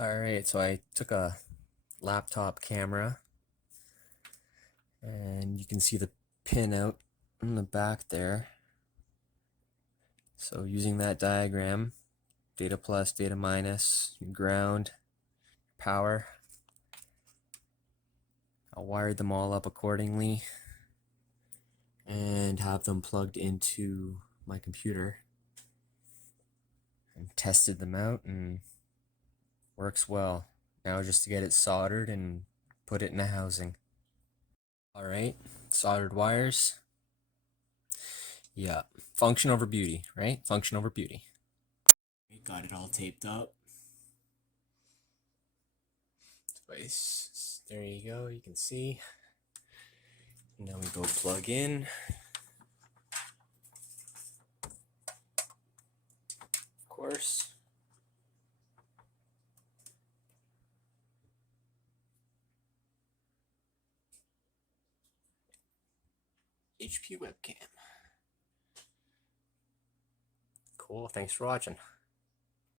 Alright, so I took a laptop camera and you can see the pin out in the back there. So using that diagram, data plus, data minus, ground, power, I wired them all up accordingly and have them plugged into my computer and tested them out, and works well. Now just to get it soldered and put it in the housing. Alright, soldered wires. Yeah, function over beauty, right? Function over beauty. We got it all taped up. Device, there you go, you can see. Now we go plug in. Of course. HP webcam. Cool, thanks for watching.